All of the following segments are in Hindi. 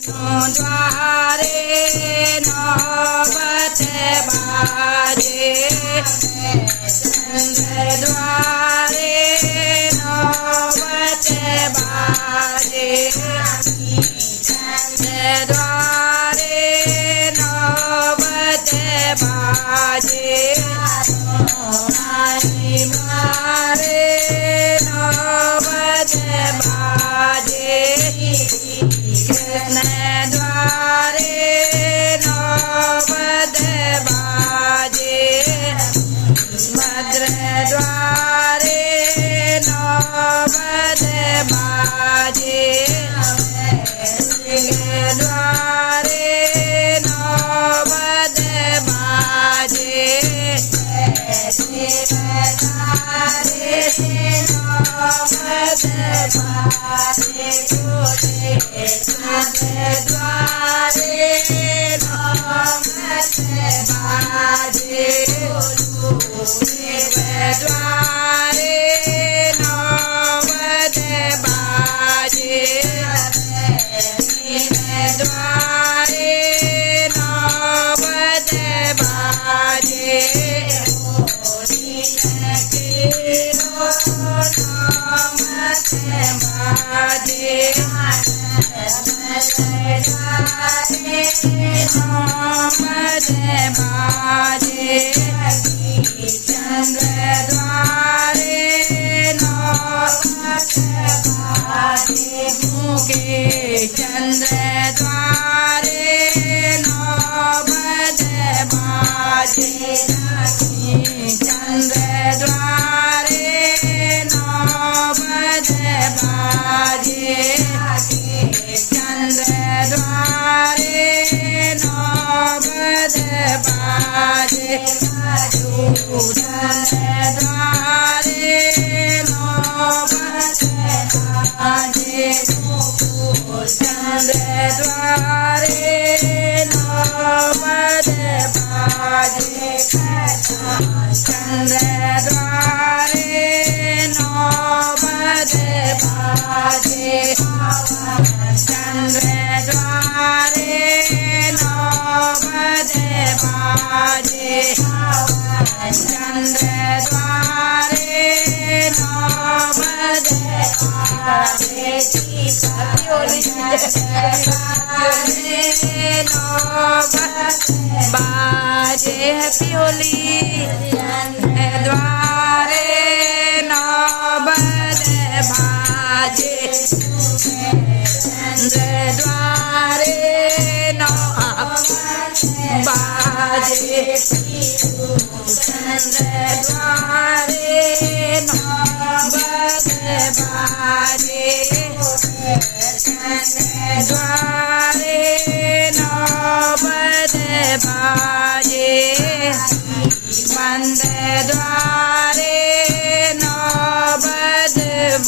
द्वारे नौबत बाजे, चंद्र द्वारे नौबत बाजे, चंद्र द्वारे नौबत बाजे, मारे नौबत बाजे, कृष्ण द्वारे नौबत बाजे, भद्र द्वारे नौबत बाजे, सिंह द्वारे नौबत बाजे, शिव द्वारे नौबत बाजे, द्वारे नौबत बाजे, शिव द्वारे नौबत बाजे, शिव द्वारे नौबत बाजे, नौबत बाजे, नौबत बाजे, चंद्र द्वारे नौबत बाजे, मुके चंद्र द्वारे नौबत बाजे, चंद्र द्वारे नौबत बाजे, चंद्र द्वारे नौबत बाजे, चंद्र द्वारे नौबत बाजे, चंद्र द्वारे नौबत बाजे, चंद्र द्वारे नौबत बाजे, चंद्र द्वारे नौबत बाजे, चंद्र द्वारे नौबत बाजे, नौबत बाजे, हैप्पी होली, द्वारे नौबत बाजे, चंद्र द्वारे नौबत बाजे, चंद्र द्वारे नौबत बाजे, चंद्र द्वारे नौबत बाजे, बंद द्वारे नौबत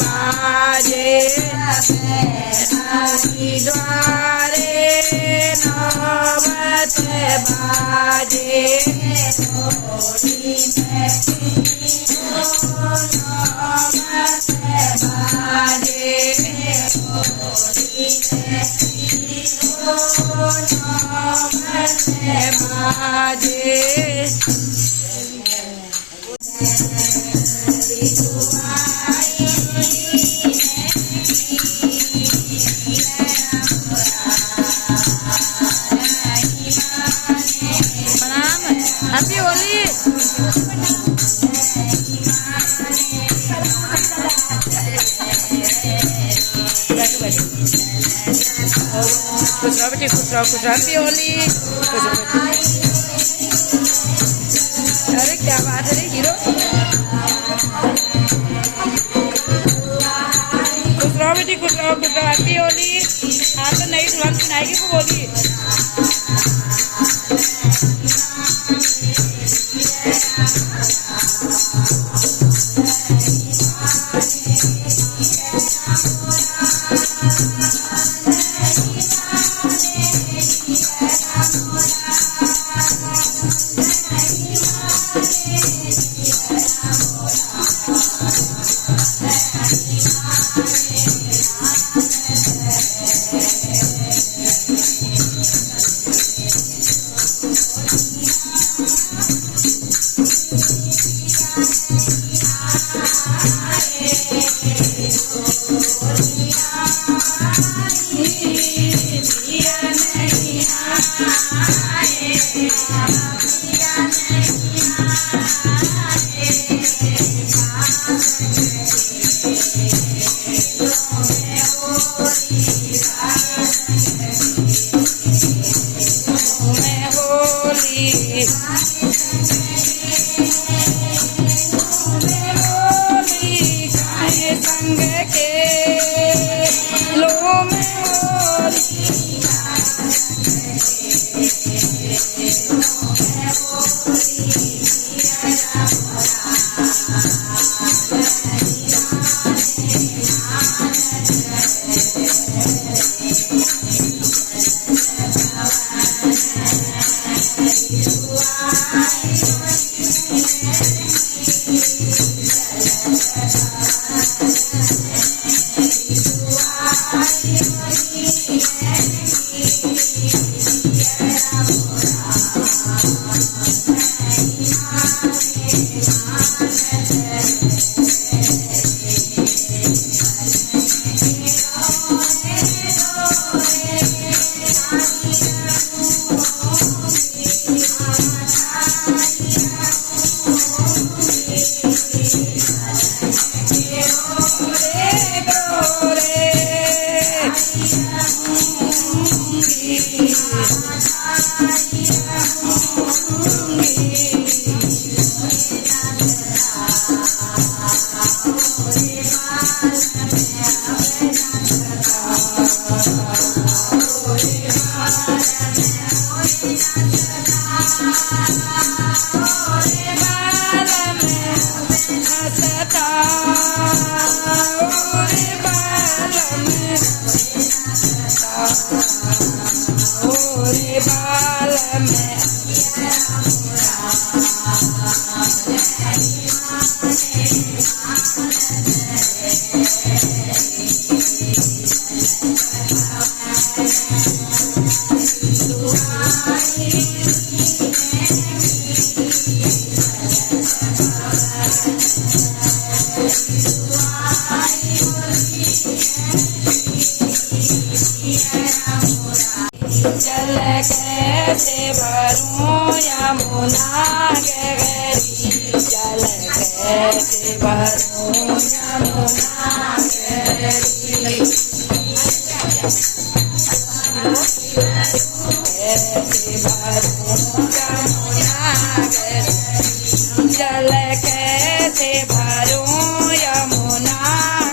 बाजे, द्वारे नौबत बाजे, नौबत बाजे, बाजे, हैप्पी होली, खुश रहो बेटी, खुश रहो, खुश रहो, हैप्पी होली, अरे क्या बात है रे हीरो, खुश रहो बेटी, खुश रहो, खुश रहो, हैप्पी होली, आज तो नई दुल्हन सुनाएगी वो बोली, पिया नहीं आए, पिया नहीं आए, संग के लो में जल कैसे भरूं यमुना गहरी, जल कैसे भरूं यमुना गहरी, कैसे भरूं यमुना गहरी, जल कैसे भरूं यमुना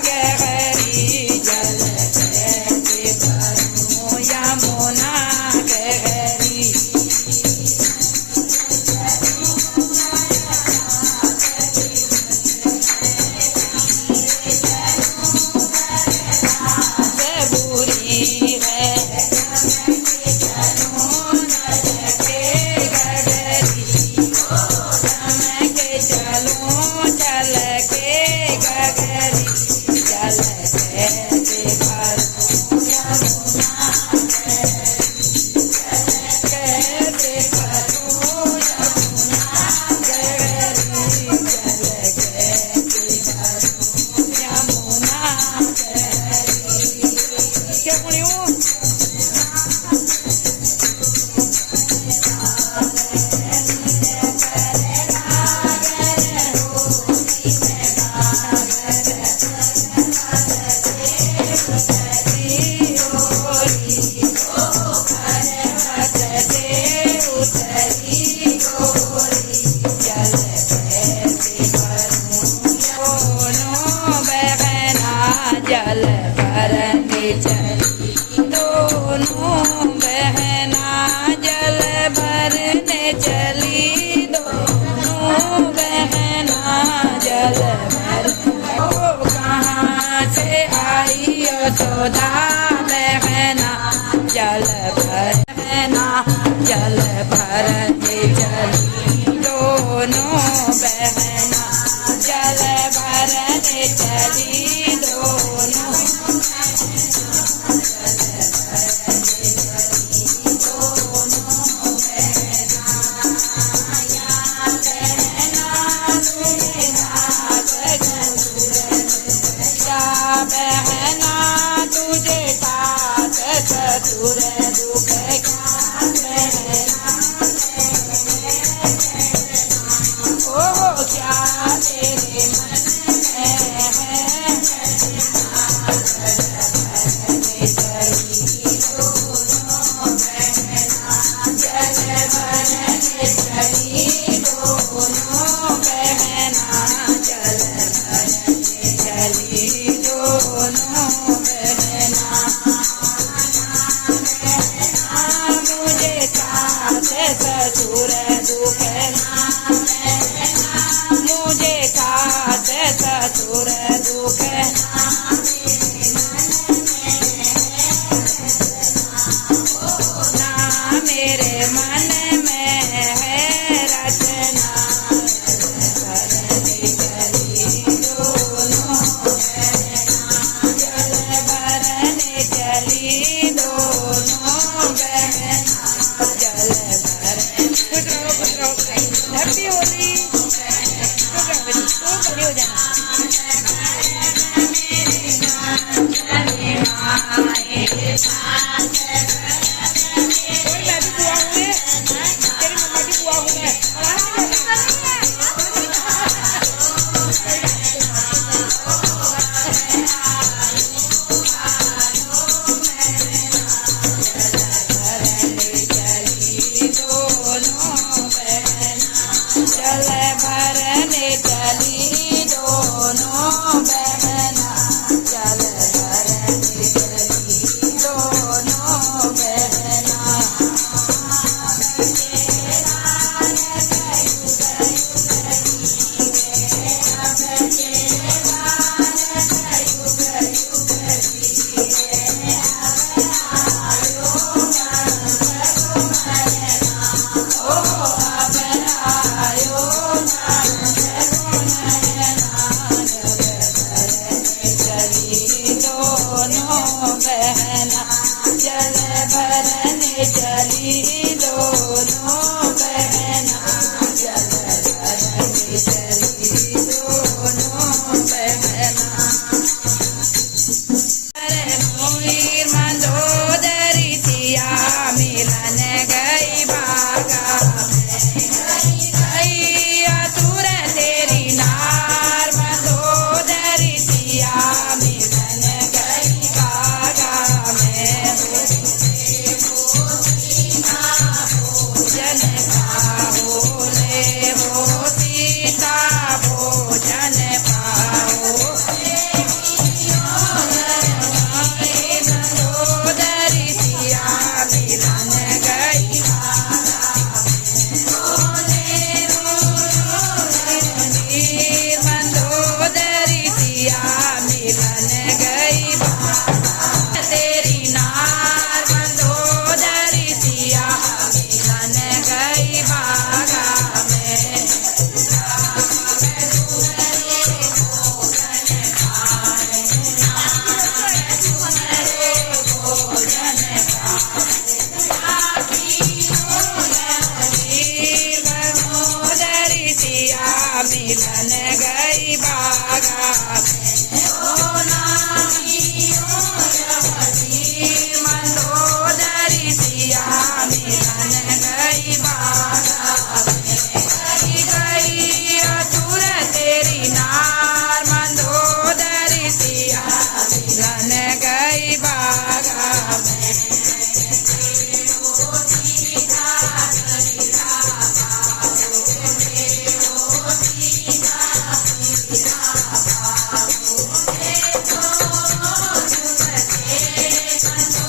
गहरी, जल कैसे भरूं यमुना गहरी। बुरी है जल भरने चली, दोनों बहना जल भरने चली, दोनों बहना जल भर। ओ कहाँ से आई यशोदा बहना जल भरना, जल भरने चली, दोनों बहना जल भरने चली, बहना तुझे साथ ससुर दुख क्या कहना, ओ क्या तेरे मन में है, चली दोनों बहना, जल भरने चली दोनों बहना, जल भरने चली दोनों बहना, मुझे सास ससुर दुख ना, मुझे सास ससुर दुख ना, मेरे मन में है रचना, भरने चली दोनों बहना, जल भरने चली दोनों बहना, जल भरने। खुश रहो हैप्पी होली, खूब बड़ी हो जाना। मैं भी बुआ हूँ, तेरी मम्मा की बुआ हूँ मैं। चली दोनों बहना, जल भरने चली दोनों बहना, जल भरने चली दोनों बहना, चली दोनों बहना, जल भरने चली दोनों बहना, जल भरने चली दोनों बहना। अरे मोहीर मंदोदरी सिया मिलन गई बागा, गई असुर तेरी नार, मंदोदरी सिया मिलन गई बागा में, भोजन पाओ ले हो सीता, भोजन पाओ मंदोदरी सिया मिलन गई मंदोदरी सिया मिलन गई तेरी नार, मंदोदरी सिया मिलन गई बागा में, मंदोदरी सिया मिलन गई बागा मंदोदरी सिया मिलन गई बागा, गई असुर तेरी नार, मंदोदरी सिया मिलन गई बागा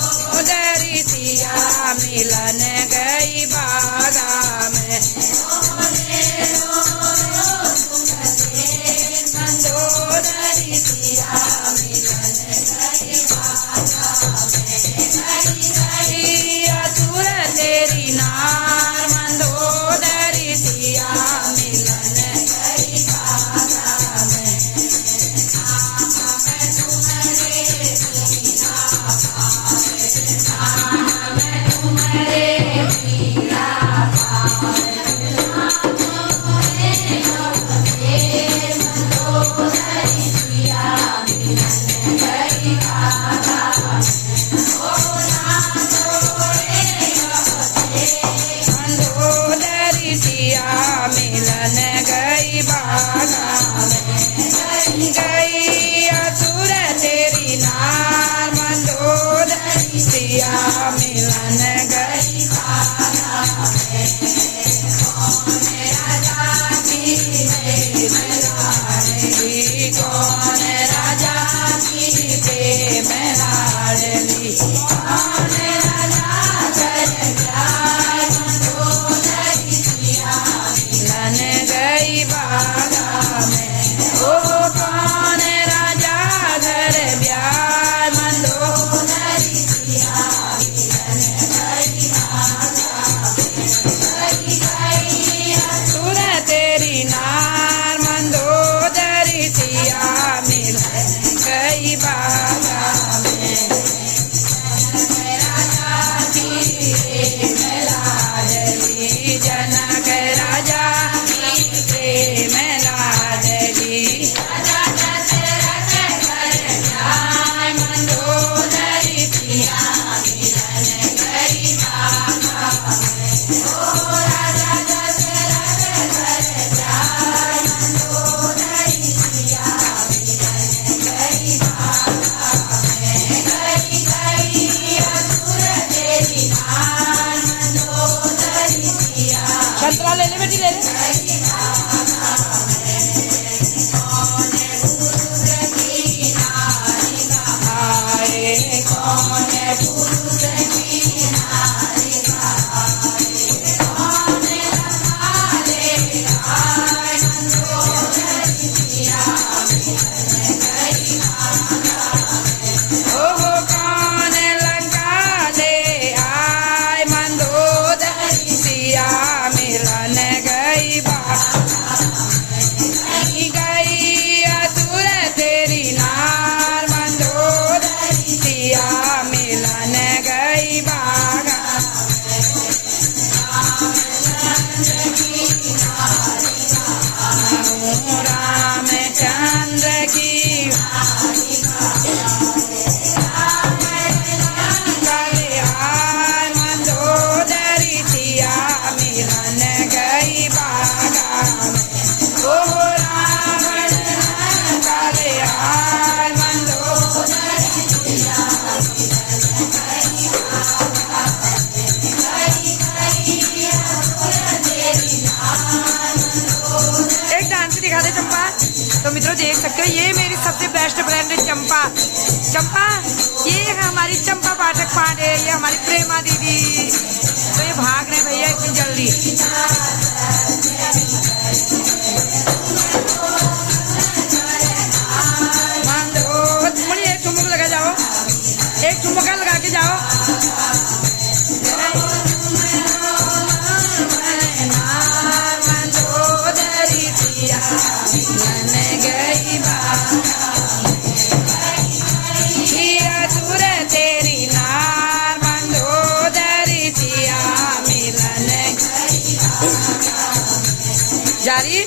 मंदोदरी सिया मिलन गई बागा में, मंदोदरी सिया मिलन गई बागा में, गई असुर तेरी नार, मंदोदरी सिया मिलन गई बागा में। Oh, मिलन गई बागा में। कौन राजा की प्रेम लाडली, कौन राजा की प्रेम लाडली, कौन राजा कर प्यार मंदोदरी सिया मिलन गई बागा में। ओ कौन राजा घर ब्याह मंदोदरी सिया मिलन गई बागा में। गई असुर तेरी नार मंदोदरी सिया मिलन गई बागा में। राजा की प्रेम लाडली, जनक राजा की प्रेम लाडली, राजा दशरथ घर ब्याह मंदोदरी सिया मिलन गई बागा में। ओ राजा दशरथ घर ब्याह मंदोदरी सिया मिलन गई बागा में। गई असुर तेरी नार मंदोदरी सिया संतरा ले ले बेटी ले ले। कौन पुरुष की नारी कहाए, कौन पुरुष की नारी कहाए, कौन लखाले आए मंदोदरी सिया मिलन गई बागा में। ओहो कौन लंका ले आए मंदोदरी सिया मिलन गई बागा में। गई असुर तेरी नार मंदोदरी सिया मिलन गई बागा में। रामचंद्र की नारी कहाए, रामचंद्र की नारी कहाए, आय मंदोदरी सिया मिलन गई बागा में। ओ रावण काले आय मंदोदरी सिया मिलन गई बागा में। गई असुर तेरी नार मंदोदरी। एक डांस दिखा दे चंपा। तो मित्रों देख सकते हो ये मेरी सबसे बेस्ट फ्रेंड है चंपा। चंपा ये है हमारी चंपा पाठक पांडे, ये हमारी प्रेमा दीदी। तो ये भाग रहे भैया इतनी जल्दी। मंदोदरी एक चुम्बक लगा जाओ, एक चुम्बका लगा के जाओ। मंदोदरी सिया मिलन गई बागा में। असुर तेरी नार मंदोदरी सिया मिलन गई बागा में। जारी